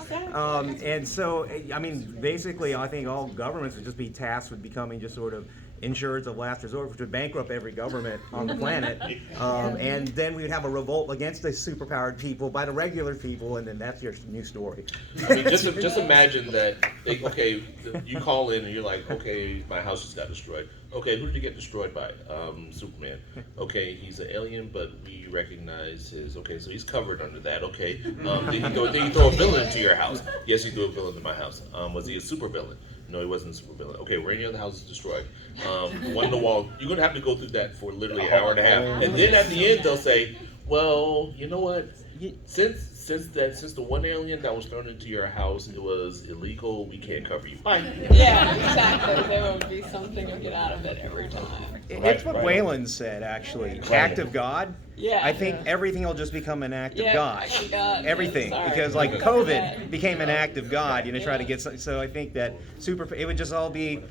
and so, I mean, basically, I think all governments would just be tasked with becoming just sort of insurance of last resort, which would bankrupt every government on the planet. And then we would have a revolt against the superpowered people by the regular people, and then that's your new story. I mean, just imagine that. You call in and you're like, okay, my house just got destroyed. Okay, who did it get destroyed by? Superman. Okay, he's an alien, but we recognize his. Okay, so he's covered under that. Okay, did he throw a villain into your house? Yes, he threw a villain into my house. Was he a super villain? No, he wasn't a super villain. Okay, were any other houses destroyed? One in the wall. You're gonna have to go through that for literally an hour and a half, and then at the end they'll say, "Well, you know what? Since the one alien that was thrown into your house, it was illegal. We can't cover you. Bye." Yeah, exactly. There would be something to get out of it every time. It's what Wayland said, actually. Act of God. Yeah. I think everything will just become an act of God. Act of God. Everything, Sorry. because like COVID became an act of God. You know, try to get so I think that it would just all be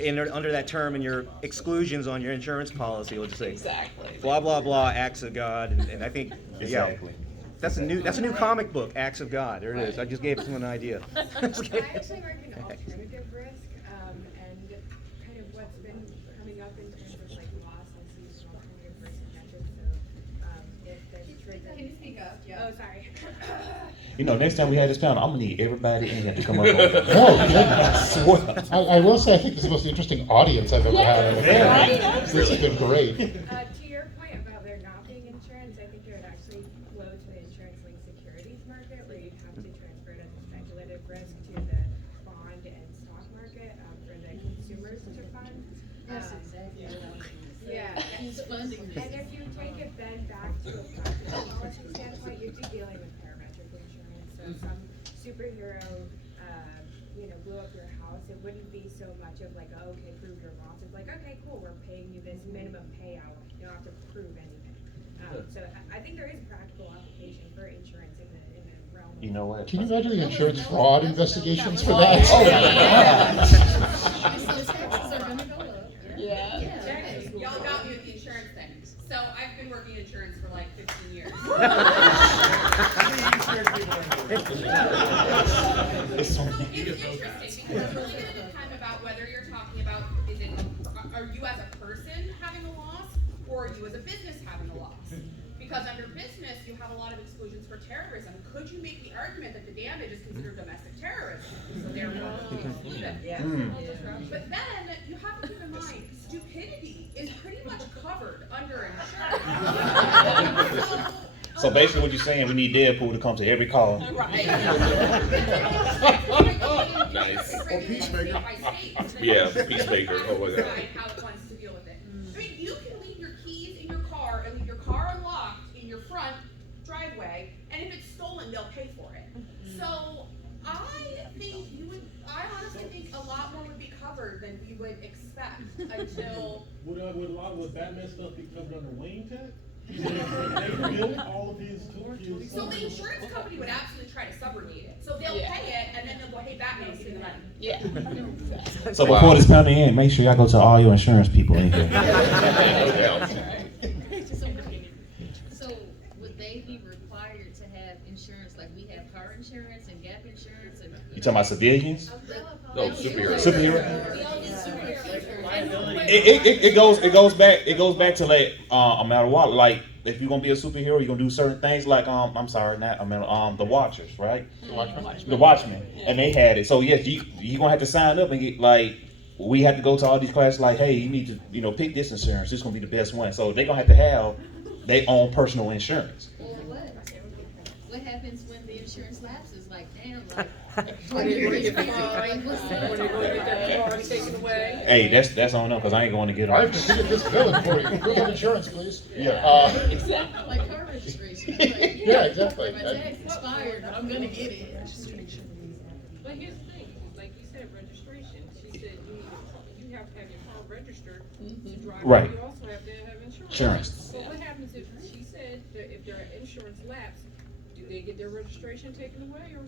under that term in your exclusions on your insurance policy. It'll just say Exactly. blah blah blah acts of God, and I think Exactly. That's a new comic book, Acts of God. There it is. I just gave someone an idea. I actually work in alternative risk, and kind of what's been coming up in terms of like loss on seasonal alternative risk measures. So if there's trigger. Can you speak up? Yeah. Oh, sorry. You know, next time we have this panel, I'm gonna need everybody in here to come up. I will say, I think this is the most interesting audience I've ever had. Right? This has been great. To your point about there not being insurance, I think it would actually flow to the insurance-linked securities market, where you'd have to transfer it as a speculative risk to the bond and stock market for the consumers to fund. That's exactly what I was gonna say. Yeah. And if you take it then back to a practical policy standpoint, you'd be dealing with parametric insurance. So some superhero blew up your house, it wouldn't be so much of like, oh, okay, prove your loss. It's like, okay, cool, we're paying you this minimum payout. You don't have to prove anything. So I think there is a practical application for insurance in the realm. You know what? Can you imagine the insurance fraud investigations for that? Yeah. Y'all got me with the insurance thing. So I've been working insurance for like 15 years. It's interesting because we're really gonna spend time about whether you're talking about are you as a person having a loss or are you as a business having a loss? Because under business you have a lot of exclusions for terrorism. Could you make the argument that the damage is considered domestic terrorism? So therefore it's excluded. Yeah. But then you have to keep in mind stupidity is pretty much covered under insurance. So basically, what you're saying, we need Deadpool to come to every call. Right. Nice. Or Peacemaker. Yeah, Peacemaker or whatever. How it wants to deal with it. I mean, you can leave your keys in your car and leave your car unlocked in your front driveway, and if it's stolen, they'll pay for it. So I honestly think a lot more would be covered than we would expect until. Would a lot of Batman stuff be covered under Wayne Tech? They built all of these tools. So the insurance company would absolutely try to subrogate it. So they'll pay it, and then they'll go, hey, Batman, give me the money. Yeah. So before this penalty in, make sure y'all go to all your insurance people in here. So would they be required to have insurance like we have car insurance and gap insurance? And You talking about civilians? No, superheroes. It goes back to like no matter what, like if you're gonna be a superhero, you're gonna do certain things like I'm sorry, not the Watchers, right? The Watchmen, and they had it. So yes, you gonna have to sign up and get like we have to go to all these classes. Like, hey, you need to pick this insurance. This is gonna be the best one. So they're gonna have their own personal insurance. or what happens when the insurance lapses? Like, damn, like. Hey, that's on them because I ain't going to get I've on. defeated this villain for you. Proof of insurance, please. Exactly. Like car registration. Like, Yeah, exactly. My tag's expired, but I'm gonna get it. But here's the thing, like you said, registration. She said you have to have your car registered to drive. Right. You also have to have insurance. Insurance. So what happens if she said that if their insurance lapse, do they get their registration taken away or?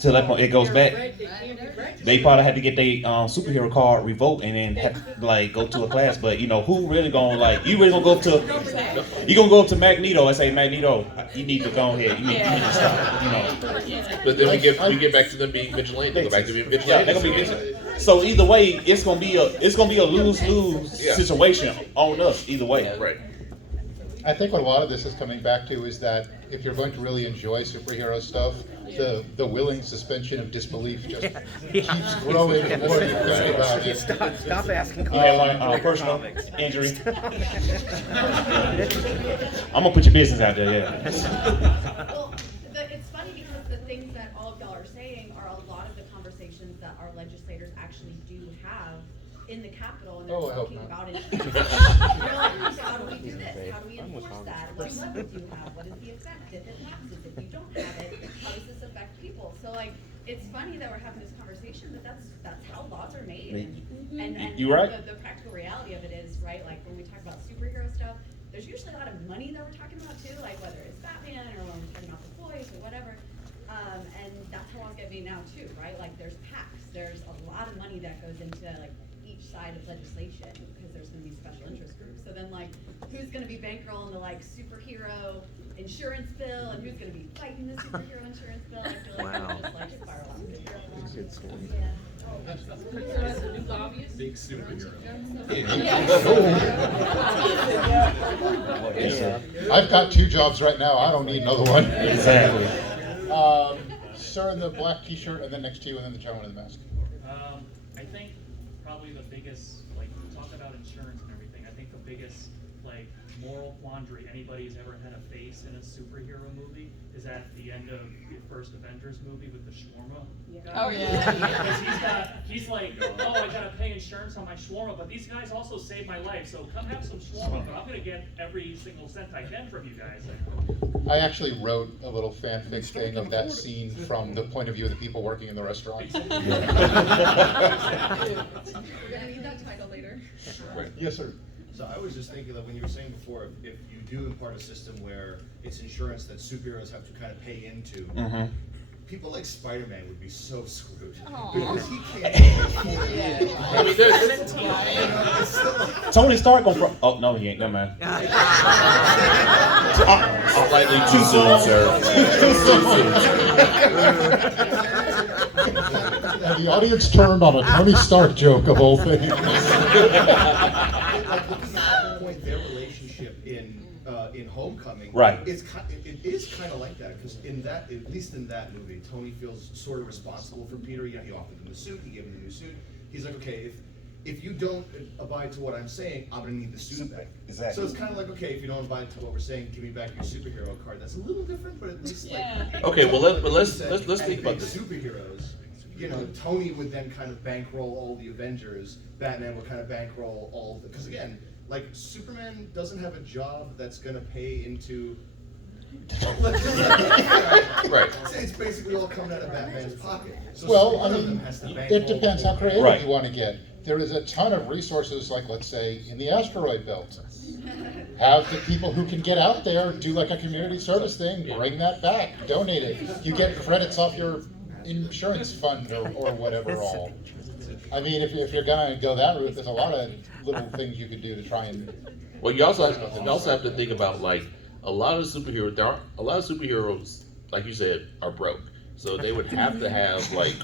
To that point, it goes back. They can't be registered. They probably had to get their superhero card revoked and then have to, like go to a class. But who really gonna you really gonna go up to Magneto and say, Magneto, you need to go ahead. You need to stop. But then we get back to them being vigilant. They go back to being vigilant. Yeah, they're gonna be vigilant. So either way, it's gonna be a lose-lose situation on us either way. Right. I think what a lot of this is coming back to is that if you're going to really enjoy superhero stuff, the willing suspension of disbelief just keeps growing the more you think about it. Stop asking You had one personal injury. I'm gonna put your business out there, yeah. Well, it's funny because the things that all of y'all are saying are a lot of the conversations that our legislators actually do have in the Capitol, and they're talking about it. They're like, how do we do this? How do we enforce that? What leverage do you have? What is the effect if it lapses? If you don't have it, how does this affect people? So like, it's funny that we're having this conversation, but that's how laws are made. And You right. the practical reality of it is, right, like when we talk about superhero stuff, there's usually a lot of money that we're talking about too, like whether it's Batman or when we're talking about The Voice or whatever. And that's how laws get made now too, right? Like there's PACs, there's a lot of money that goes into like each side of legislation because there's going to be special interest groups. So then like, who's going to be bankrolling the like superhero insurance bill and who's going to be fighting the superhero insurance bill? I feel like Wow. it's just like spiral out. Good story. Big superhero. I've got 2 jobs right now. I don't need another one. Exactly. Sir in the black T-shirt, and then next to you, and then the gentleman in the mask. I think probably the biggest, like, we talk about insurance and everything, I think the biggest, like, moral quandary anybody's ever had to face in a superhero movie is at the end of the first Avengers movie with the shawarma. Oh, yeah. Because he's like, oh, I gotta pay insurance on my shawarma, but these guys also saved my life, so come have some shawarma, but I'm gonna get every single cent I can from you guys. I actually wrote a little fanfic thing of that scene from the point of view of the people working in the restaurant. We're gonna need that title later. Yes, sir. So I was just thinking that when you were saying before, if you do impart a system where it's insurance that superheroes have to kind of pay into, people like Spider-Man would be so screwed. Because he can't afford it. I mean, there's Tony Stark gonna. Oh no, he ain't. Never mind. slightly too soon, sir. And the audience turned on a Tony Stark joke of all things. Their relationship in Homecoming, Right. it is kind of like that, because in that, at least in that movie, Tony feels sort of responsible for Peter. Yeah, he offered him the suit, he gave him the new suit. He's like, okay, if you don't abide to what I'm saying, I'm gonna need the suit back. Exactly. So it's kind of like, okay, if you don't abide to what we're saying, give me back your superhero card. That's a little different, but at least like. Okay, well, let's And think about big this. Superheroes. You know, Tony would then kind of bankroll all the Avengers. Batman would kind of bankroll all the, because again, like Superman doesn't have a job that's gonna pay into. Right. It's basically all coming out of Batman's pocket. So Well, one I of them mean, has to it bankroll depends how all- creative Right. you want to get. There is a ton of resources, like let's say in the asteroid belt. Have the people who can get out there do like a community service thing, bring that back, donate it. You get credits off your insurance fund or whatever all. I mean, if you're gonna go that route, there's a lot of little things you could do to try and. Well, you also have to think about like a lot of superheroes, like you said, are broke. So they would have to have like,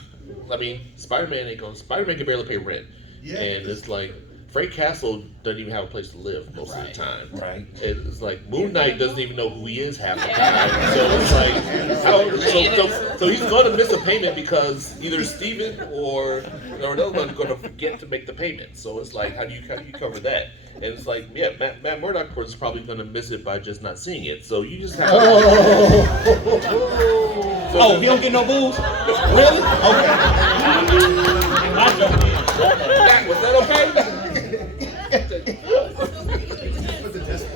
I mean, Spider-Man can barely pay rent, Yeah. and it's like Frank Castle doesn't even have a place to live most of the time. Right. And it's like Moon Knight doesn't even know who he is half the time. So it's like, so he's going to miss a payment because either Steven or another one's going to forget to make the payment. So it's like, how do you cover that? And it's like, yeah, Matt Murdock is probably going to miss it by just not seeing it. So you just have to. Oh, he don't get no booze? Really? Okay. Was that okay?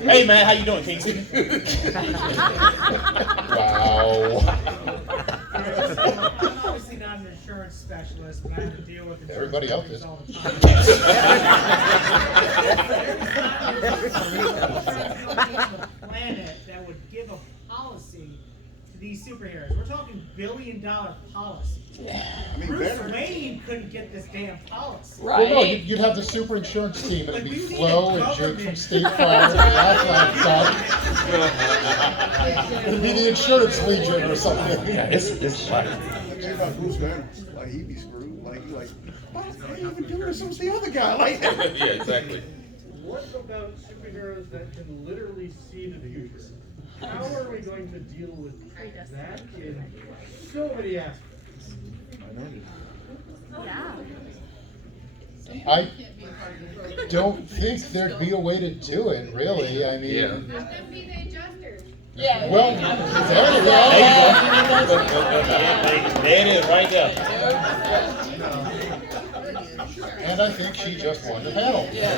Hey man, how you doing, Kingston? Wow. I'm obviously not an insurance specialist, but I have to deal with insurance Everybody else companies is. all the time. On the planet that would give a policy to these superheroes. We're talking billion-dollar policies. I mean, Bruce better. Wayne couldn't get this damn policy. Well, no, you'd have the super insurance team. It'd be Flo and Jake from State Farm. It'd be the insurance legion or something. Yeah, it's like. Think about Bruce Banner. Like he'd be screwed. Like why are you even doing this? Who's the other guy? Like. Yeah, exactly. What about superheroes that can literally see the future? How are we going to deal with that in so many aspects? Yeah. I don't think there'd be a way to do it, really. I mean, Yeah. Let them be the adjusters. Yeah. well, there you go. There it is, right there. And I think she just won the panel. Yes.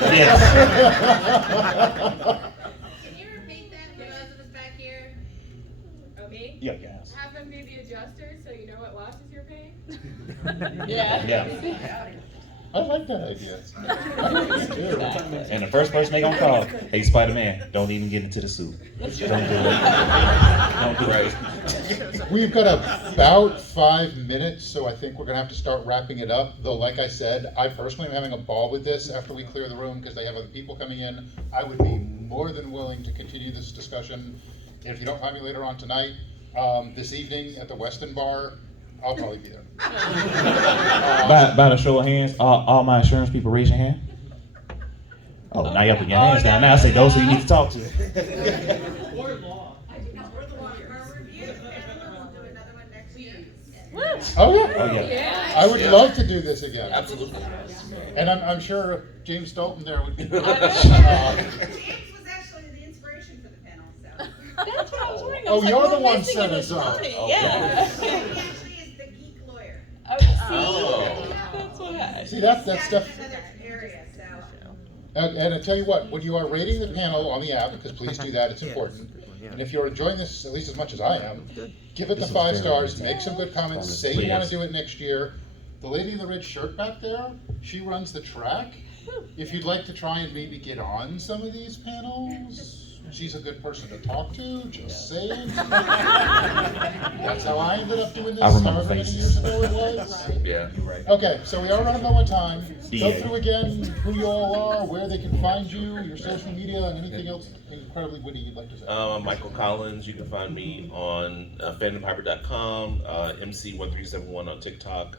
Can you repeat that for those of us back here? Oh, me? Yeah, yes. Have them be the adjuster so you know what losses you're paying? Yeah. Yeah. I like that idea. I really do. And the first person they gonna call, hey Spider-Man, don't even get into the suit. Don't do it. Don't do it. We've got about 5 minutes, so I think we're gonna have to start wrapping it up. Though, like I said, I personally am having a ball with this after we clear the room because they have other people coming in. I would be more than willing to continue this discussion. If you don't find me later on tonight, this evening at the Weston Bar, I'll probably be there. By the show of hands, all my insurance people raise your hand. Oh, now you're putting your hands down. Now I say those who you need to talk to. Or law. Oh yeah. Oh yeah. I would love to do this again. Absolutely. And I'm sure James Dalton there would be. James was actually the I Oh, was like, you're the we're one missing set an us up. attorney. Okay. Yeah. Oh, see, that's what I. See, that's stuff. Area, so. And I tell you what, when you are rating the panel on the app, because please do that, it's important. And if you're enjoying this at least as much as I am, give it the This is 5 very stars, good. make some good comments, From say the you want to players. do it next year. The lady in the red shirt back there, she runs the track. If you'd like to try and maybe get on some of these panels, she's a good person to talk to, just saying. That's how I ended up doing this, I remember however many faces. years ago it was. Yeah. You're right. Okay, so we are running low on time. Go DA. through again who you all are, where they can find you, your social media, and anything else incredibly witty you'd like to say. Michael Collins, you can find me on fandomhyper.com, MC1371 on TikTok,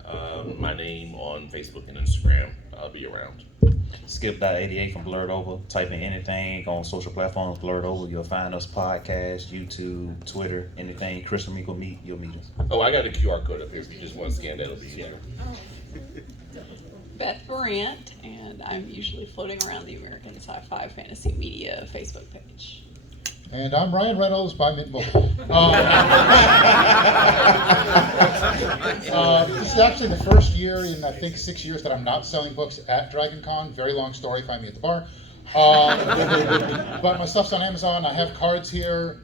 my name on Facebook and Instagram. I'll be around. Skip.88 from Blurred Over. Type in anything on social platforms, Blurred Over. You'll find us podcast, YouTube, Twitter, anything. Chris and me will meet. You'll meet us. Oh, I got a QR code up here. If you just want to scan that, it'll be easier. Beth Brandt, and I'm usually floating around the American Sci-Fi Fantasy Media Facebook page. And I'm Ryan Reynolds by Mint Mobile. This is actually the first year in, I think, 6 years that I'm not selling books at Dragon Con. Very long story, find me at the bar. But my stuff's on Amazon. I have cards here.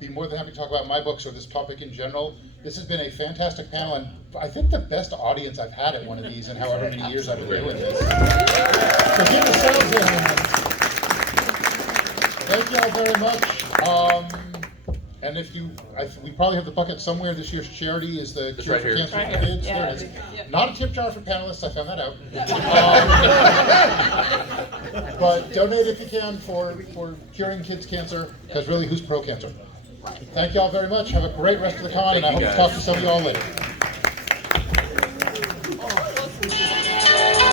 Be more than happy to talk about my books or this topic in general. This has been a fantastic panel, and I think the best audience I've had at one of these in however many years I've been doing this. So give yourselves a hand. Thank you all very much. And if you, we probably have the bucket somewhere. This year's charity is the It's Cure right for here. Cancer Right for here. Kids. Yeah. There it is. Yep. Not a tip jar for panelists. I found that out. But donate if you can for curing kids' cancer, because really, who's pro-cancer? Thank you all very much. Have a great rest of the con, and I Thank hope you, to talk guys. to some of you all later.